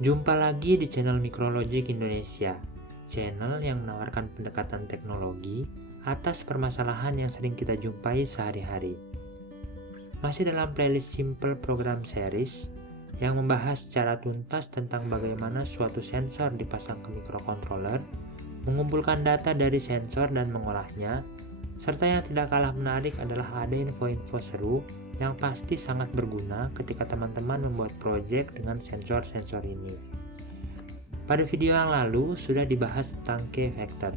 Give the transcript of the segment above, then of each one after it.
Jumpa lagi di channel Mikrologic Indonesia, channel yang menawarkan pendekatan teknologi atas permasalahan yang sering kita jumpai sehari-hari. Masih dalam playlist Simple Program Series yang membahas secara tuntas tentang bagaimana suatu sensor dipasang ke microcontroller, mengumpulkan data dari sensor dan mengolahnya, serta yang tidak kalah menarik adalah ada info-info seru yang pasti sangat berguna ketika teman-teman membuat proyek dengan sensor-sensor ini. Pada video yang lalu sudah dibahas tentang K-factor,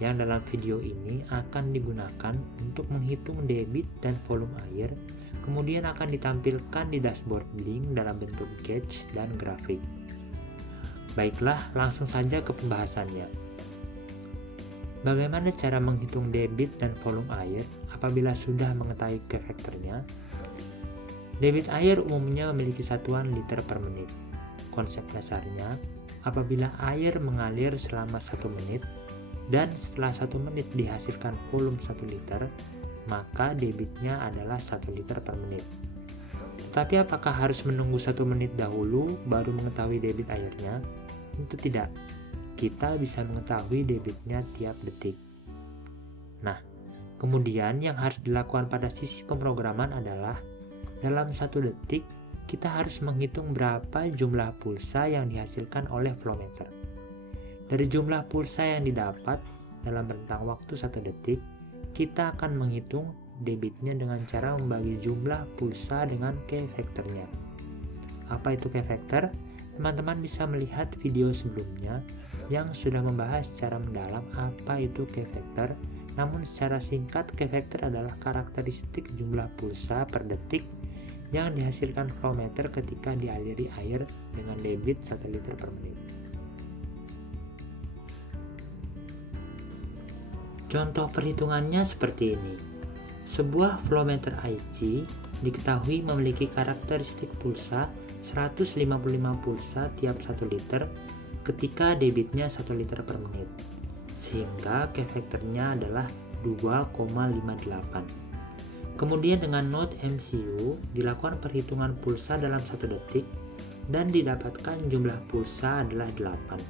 yang dalam video ini akan digunakan untuk menghitung debit dan volume air, kemudian akan ditampilkan di dashboard Blink dalam bentuk gauge dan grafik. Baiklah, langsung saja ke pembahasannya. Bagaimana cara menghitung debit dan volume air apabila sudah mengetahui K-factornya? Debit air umumnya memiliki satuan liter per menit. Konsep dasarnya, apabila air mengalir selama 1 menit dan setelah 1 menit dihasilkan volume 1 liter, maka debitnya adalah 1 liter per menit. Tapi apakah harus menunggu 1 menit dahulu baru mengetahui debit airnya? Tentu tidak. Kita bisa mengetahui debitnya tiap detik. Nah, kemudian yang harus dilakukan pada sisi pemrograman adalah dalam 1 detik, kita harus menghitung berapa jumlah pulsa yang dihasilkan oleh flow meter. Dari jumlah pulsa yang didapat dalam rentang waktu 1 detik, kita akan menghitung debitnya dengan cara membagi jumlah pulsa dengan K-factornya. Apa itu K-factor? Teman-teman bisa melihat video sebelumnya yang sudah membahas secara mendalam apa itu K-factor. Namun secara singkat, K-factor adalah karakteristik jumlah pulsa per detik yang dihasilkan flow meter ketika dialiri air dengan debit 1 liter per menit. Contoh perhitungannya seperti ini. Sebuah flow meter IC diketahui memiliki karakteristik pulsa 155 pulsa tiap 1 liter ketika debitnya 1 liter per menit, sehingga K-factornya adalah 2,58. Kemudian dengan node MCU dilakukan perhitungan pulsa dalam 1 detik dan didapatkan jumlah pulsa adalah 8.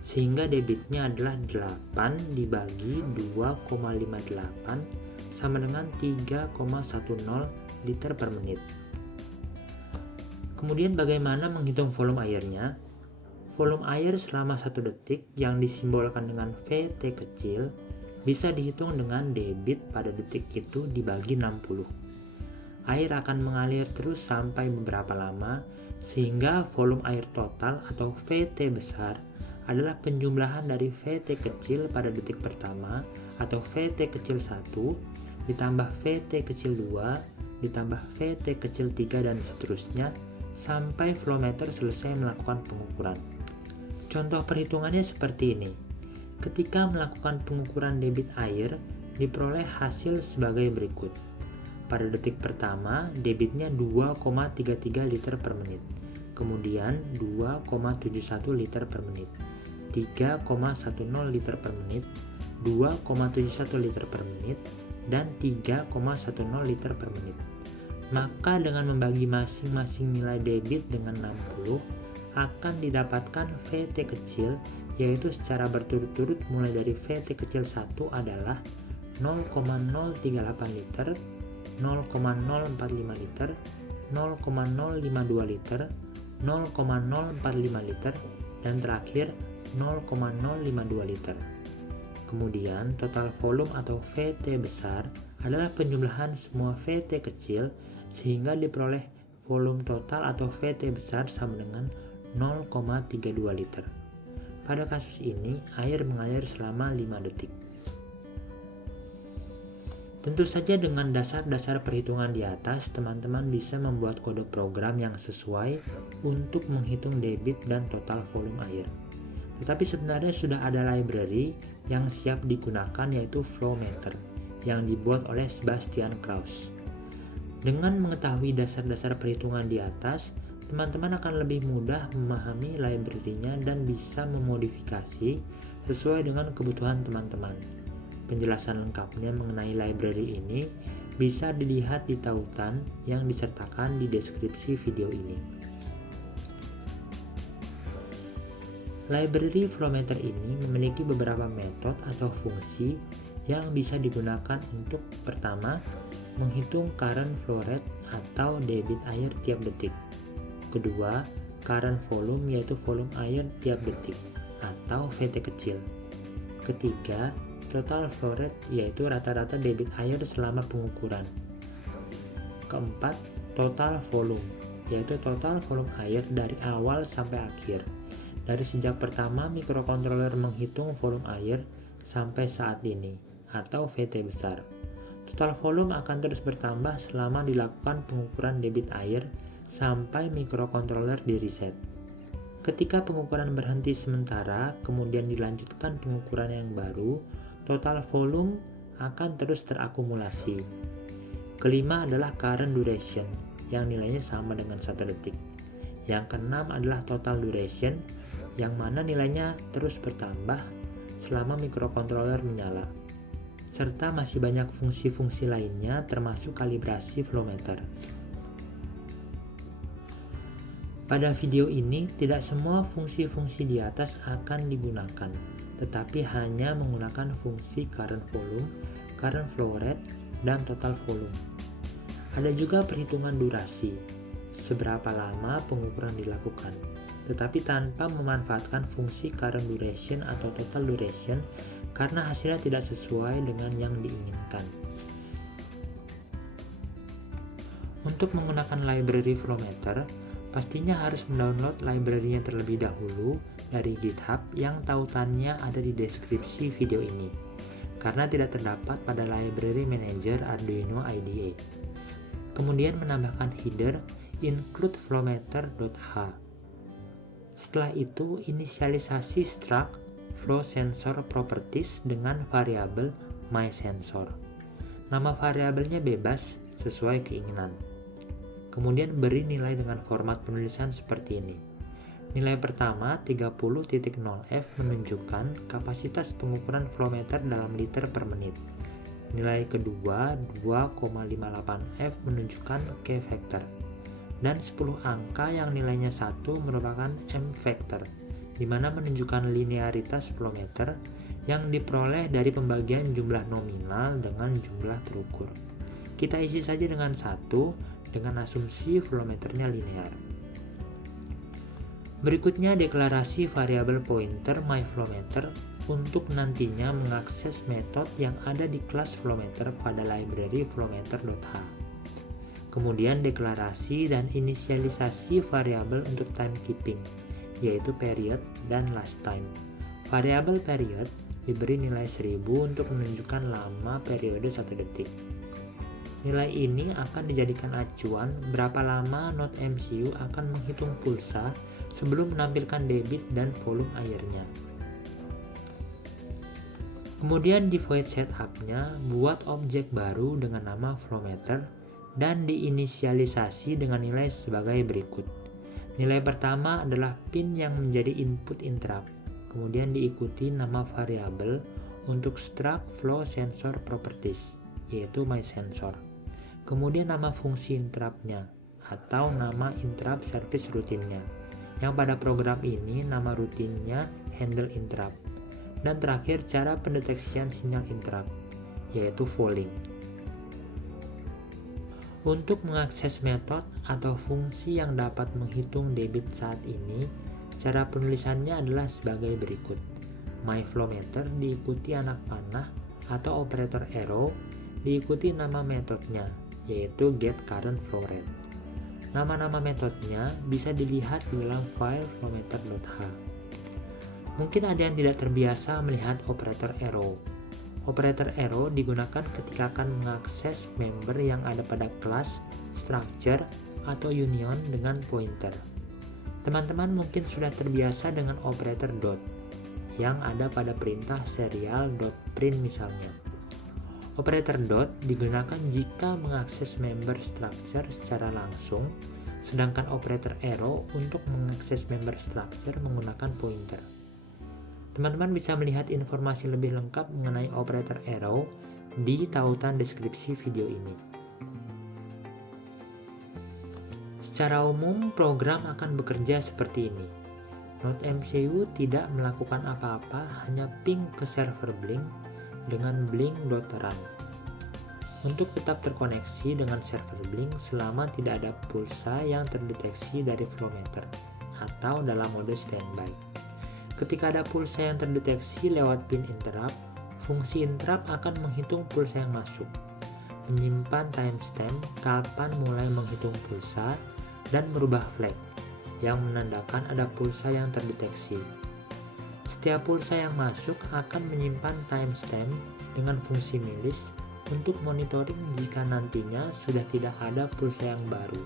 Sehingga debitnya adalah 8 dibagi 2,58 sama dengan 3,10 liter per menit. Kemudian bagaimana menghitung volume airnya? Volume air selama 1 detik yang disimbolkan dengan VT kecil bisa dihitung dengan debit pada detik itu dibagi 60. Air akan mengalir terus sampai beberapa lama, sehingga volume air total atau VT besar adalah penjumlahan dari VT kecil pada detik pertama atau VT kecil 1 ditambah VT kecil 2 ditambah VT kecil 3 dan seterusnya sampai flow meter selesai melakukan pengukuran. Contoh perhitungannya seperti ini. Ketika melakukan pengukuran debit air, diperoleh hasil sebagai berikut. Pada detik pertama, debitnya 2,33 liter per menit, kemudian 2,71 liter per menit, 3,10 liter per menit, 2,71 liter per menit, dan 3,10 liter per menit. Maka dengan membagi masing-masing nilai debit dengan 60, akan didapatkan VT kecil, yaitu secara berturut-turut mulai dari VT kecil 1 adalah 0,038 liter, 0,045 liter, 0,052 liter, 0,045 liter, dan terakhir 0,052 liter. Kemudian total volume atau VT besar adalah penjumlahan semua VT kecil sehingga diperoleh volume total atau VT besar sama dengan 0,32 liter. Pada kasus ini, air mengalir selama 5 detik. Tentu saja dengan dasar-dasar perhitungan di atas, teman-teman bisa membuat kode program yang sesuai untuk menghitung debit dan total volume air. Tetapi sebenarnya sudah ada library yang siap digunakan, yaitu Flowmeter yang dibuat oleh Sebastian Krauss. Dengan mengetahui dasar-dasar perhitungan di atas, teman-teman akan lebih mudah memahami library-nya dan bisa memodifikasi sesuai dengan kebutuhan teman-teman. Penjelasan lengkapnya mengenai library ini bisa dilihat di tautan yang disertakan di deskripsi video ini. Library Flowmeter ini memiliki beberapa metode atau fungsi yang bisa digunakan untuk pertama, menghitung current flow rate atau debit air tiap detik. Kedua, current volume yaitu volume air tiap detik atau VT kecil. Ketiga, total flow rate yaitu rata-rata debit air selama pengukuran. Keempat, total volume yaitu total volume air dari awal sampai akhir. Dari sejak pertama mikrokontroler menghitung volume air sampai saat ini atau VT besar. Total volume akan terus bertambah selama dilakukan pengukuran debit air sampai mikrokontroler di reset. Ketika pengukuran berhenti sementara, kemudian dilanjutkan pengukuran yang baru, total volume akan terus terakumulasi. Kelima adalah current duration, yang nilainya sama dengan 1 detik. Yang keenam adalah total duration, yang mana nilainya terus bertambah selama mikrokontroler menyala. Serta masih banyak fungsi-fungsi lainnya termasuk kalibrasi flowmeter. Pada video ini, tidak semua fungsi-fungsi di atas akan digunakan, tetapi hanya menggunakan fungsi current volume, current flow rate, dan total volume. Ada juga perhitungan durasi, seberapa lama pengukuran dilakukan, tetapi tanpa memanfaatkan fungsi current duration atau total duration karena hasilnya tidak sesuai dengan yang diinginkan. Untuk menggunakan library flowmeter, pastinya harus mendownload library-nya terlebih dahulu dari GitHub yang tautannya ada di deskripsi video ini, karena tidak terdapat pada library manager Arduino IDE. Kemudian menambahkan header include flowmeter.h. Setelah itu, inisialisasi struct flow sensor properties dengan variabel mySensor. Nama variabelnya bebas sesuai keinginan. Kemudian beri nilai dengan format penulisan seperti ini. Nilai pertama 30.0f menunjukkan kapasitas pengukuran flowmeter dalam liter per menit. Nilai kedua 2,58f menunjukkan K factor. Dan 10 angka yang nilainya 1 merupakan M factor, di mana menunjukkan linearitas flowmeter yang diperoleh dari pembagian jumlah nominal dengan jumlah terukur. Kita isi saja dengan 1 dengan asumsi flowmeternya linear. Berikutnya deklarasi variabel pointer myFlowmeter untuk nantinya mengakses metode yang ada di kelas flowmeter pada library flowmeter.h. Kemudian deklarasi dan inisialisasi variabel untuk timekeeping, yaitu period dan last time. Variabel period diberi nilai 1000 untuk menunjukkan lama periode 1 detik. Nilai ini akan dijadikan acuan berapa lama node MCU akan menghitung pulsa sebelum menampilkan debit dan volume airnya. Kemudian di void setup-nya, buat objek baru dengan nama flowmeter dan diinisialisasi dengan nilai sebagai berikut. Nilai pertama adalah pin yang menjadi input interrupt, kemudian diikuti nama variabel untuk struct flow sensor properties, yaitu mySensor. Kemudian nama fungsi interrupt-nya atau nama interrupt service routine-nya, yang pada program ini nama rutinnya handle interrupt. Dan terakhir cara pendeteksian sinyal interrupt, yaitu falling. Untuk mengakses metode atau fungsi yang dapat menghitung debit saat ini, cara penulisannya adalah sebagai berikut. myFlowmeter diikuti anak panah atau operator arrow, diikuti nama metodenya, yaitu getCurrentFlowRate. Nama-nama metodenya bisa dilihat di dalam file flowmeter.h. Mungkin ada yang tidak terbiasa melihat operator arrow. Operator arrow digunakan ketika akan mengakses member yang ada pada kelas, structure, atau union dengan pointer. Teman-teman mungkin sudah terbiasa dengan operator dot yang ada pada perintah serial.print misalnya. Operator dot digunakan jika mengakses member structure secara langsung, sedangkan operator arrow untuk mengakses member structure menggunakan pointer. Teman-teman bisa melihat informasi lebih lengkap mengenai operator arrow di tautan deskripsi video ini. Secara umum, program akan bekerja seperti ini. Node MCU tidak melakukan apa-apa, hanya ping ke server Blink dengan blink.run. Untuk tetap terkoneksi dengan server Blink selama tidak ada pulsa yang terdeteksi dari flowmeter atau dalam mode standby. Ketika ada pulsa yang terdeteksi lewat pin interrupt, fungsi interrupt akan menghitung pulsa yang masuk, menyimpan timestamp kapan mulai menghitung pulsa, dan merubah flag yang menandakan ada pulsa yang terdeteksi. Setiap pulsa yang masuk akan menyimpan timestamp dengan fungsi milis untuk monitoring jika nantinya sudah tidak ada pulsa yang baru.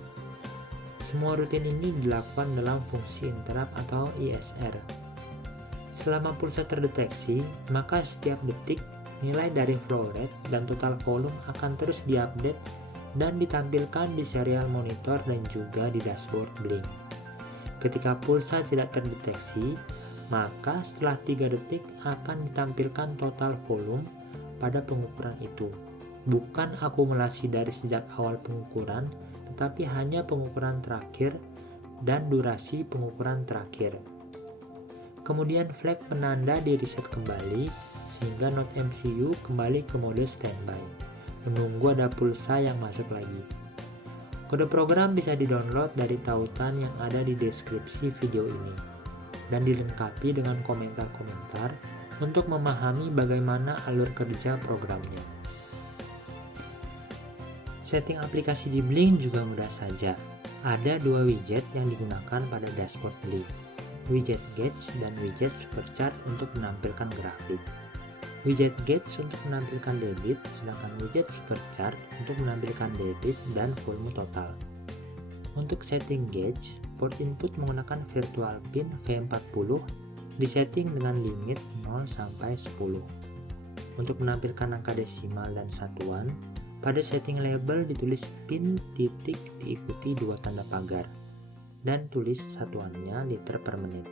Semua rutin ini dilakukan dalam fungsi interrupt atau ISR. Selama pulsa terdeteksi, maka setiap detik nilai dari flow rate dan total volume akan terus diupdate dan ditampilkan di serial monitor dan juga di dashboard Blink. Ketika pulsa tidak terdeteksi, maka setelah 3 detik akan ditampilkan total volume pada pengukuran itu. Bukan akumulasi dari sejak awal pengukuran, tetapi hanya pengukuran terakhir dan durasi pengukuran terakhir. Kemudian flag penanda di reset kembali sehingga Node MCU kembali ke mode standby, menunggu ada pulsa yang masuk lagi. Kode program bisa di-download dari tautan yang ada di deskripsi video ini dan dilengkapi dengan komentar-komentar untuk memahami bagaimana alur kerja programnya. Setting aplikasi di Blink juga mudah saja. Ada 2 widget yang digunakan pada dashboard Blink, widget Gauge dan widget Superchart untuk menampilkan grafik. Widget Gauge untuk menampilkan debit, sedangkan widget Superchart untuk menampilkan debit dan volume total. Untuk setting gauge, port input menggunakan virtual pin V40 disetting dengan limit 0 sampai 10. Untuk menampilkan angka desimal dan satuan, pada setting label ditulis pin titik diikuti 2 tanda pagar dan tulis satuannya liter per menit.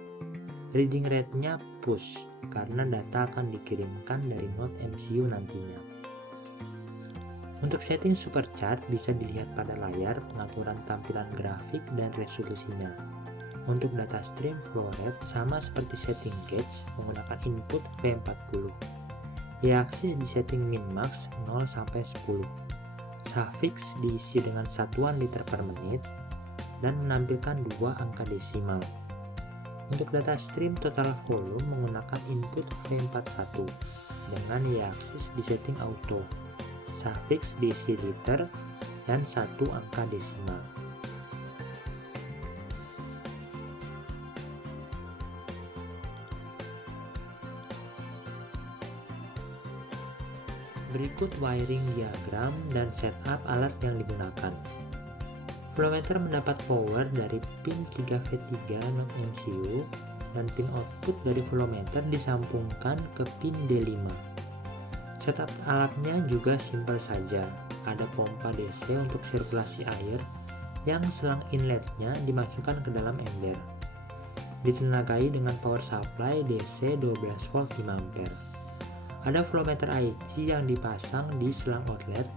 Reading rate-nya push karena data akan dikirimkan dari Node MCU nantinya. Untuk setting Superchart bisa dilihat pada layar pengaturan tampilan grafik dan resolusinya. Untuk data stream flow rate sama seperti setting gauge menggunakan input V40. Y-aksis di setting min-max 0 sampai 10. Suffix diisi dengan satuan liter per menit dan menampilkan 2 angka desimal. Untuk data stream total volume menggunakan input V41 dengan Y-aksis di setting auto, suffix diisi liter, dan 1 angka desimal. Berikut wiring diagram dan setup alat yang digunakan. Flowmeter mendapat power dari pin 3V3 Node MCU dan pin output dari flowmeter disambungkan ke pin D5. Setup alatnya juga simpel saja. Ada pompa DC untuk sirkulasi air yang selang inletnya dimasukkan ke dalam ember. Ditenagai dengan power supply DC 12 volt 5 ampere. Ada flowmeter IC yang dipasang di selang outlet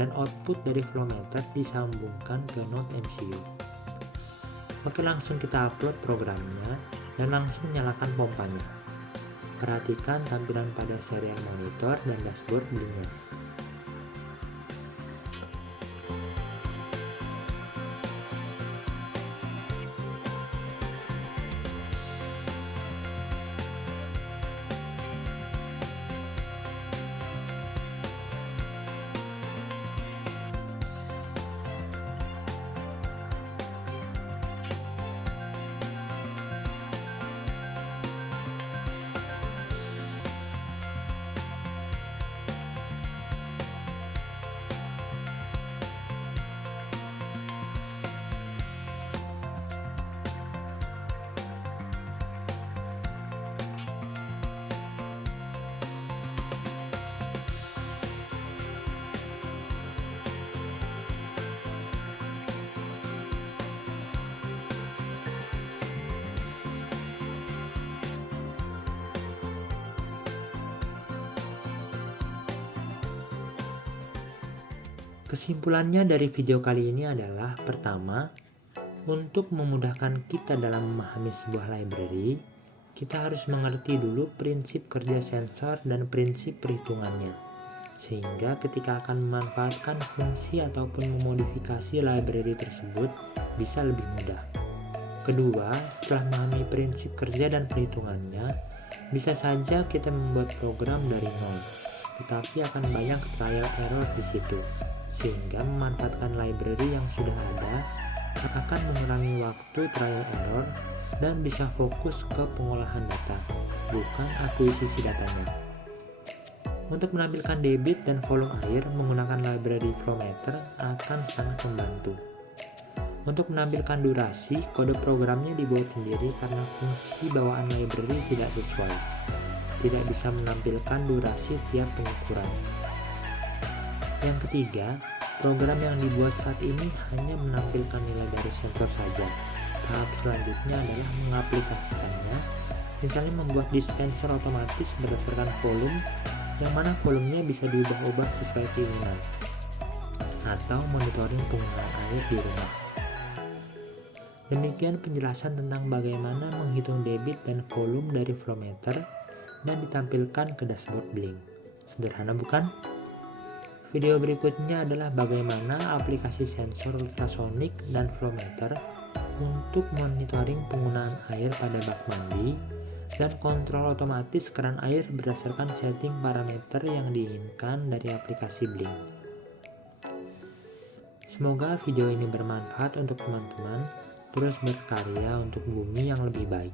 dan output dari flowmeter disambungkan ke Node MCU. Oke, langsung kita upload programnya dan langsung nyalakan pompanya. Perhatikan tampilan pada serial monitor dan dashboard Blink-nya. Kesimpulannya dari video kali ini adalah, pertama, Untuk memudahkan kita dalam memahami sebuah library, kita harus mengerti dulu prinsip kerja sensor dan prinsip perhitungannya, sehingga ketika akan memanfaatkan fungsi ataupun memodifikasi library tersebut bisa lebih mudah. Kedua, setelah memahami prinsip kerja dan perhitungannya, bisa saja kita membuat program dari nol, tetapi akan banyak trial error di situ, sehingga memanfaatkan library yang sudah ada akan mengurangi waktu trial error dan bisa fokus ke pengolahan data, bukan akuisisi datanya. Untuk menampilkan debit dan volume air menggunakan library Flowmeter akan sangat membantu. Untuk menampilkan durasi, kode programnya dibuat sendiri karena fungsi bawaan library tidak sesuai. Tidak bisa menampilkan durasi tiap pengukuran. Yang ketiga, program yang dibuat saat ini hanya menampilkan nilai dari sensor saja. Tahap selanjutnya adalah mengaplikasikannya, misalnya membuat dispenser otomatis berdasarkan volume, yang mana volumenya bisa diubah-ubah sesuai keinginan, atau monitoring penggunaan air di rumah. Demikian penjelasan tentang bagaimana menghitung debit dan volume dari Flowmeter dan ditampilkan ke dashboard Blink. Sederhana bukan? Video berikutnya adalah bagaimana aplikasi sensor ultrasonic dan Flowmeter untuk monitoring penggunaan air pada bak mandi dan kontrol otomatis keran air berdasarkan setting parameter yang diinginkan dari aplikasi Blink. Semoga video ini bermanfaat untuk teman-teman, terus berkarya untuk bumi yang lebih baik.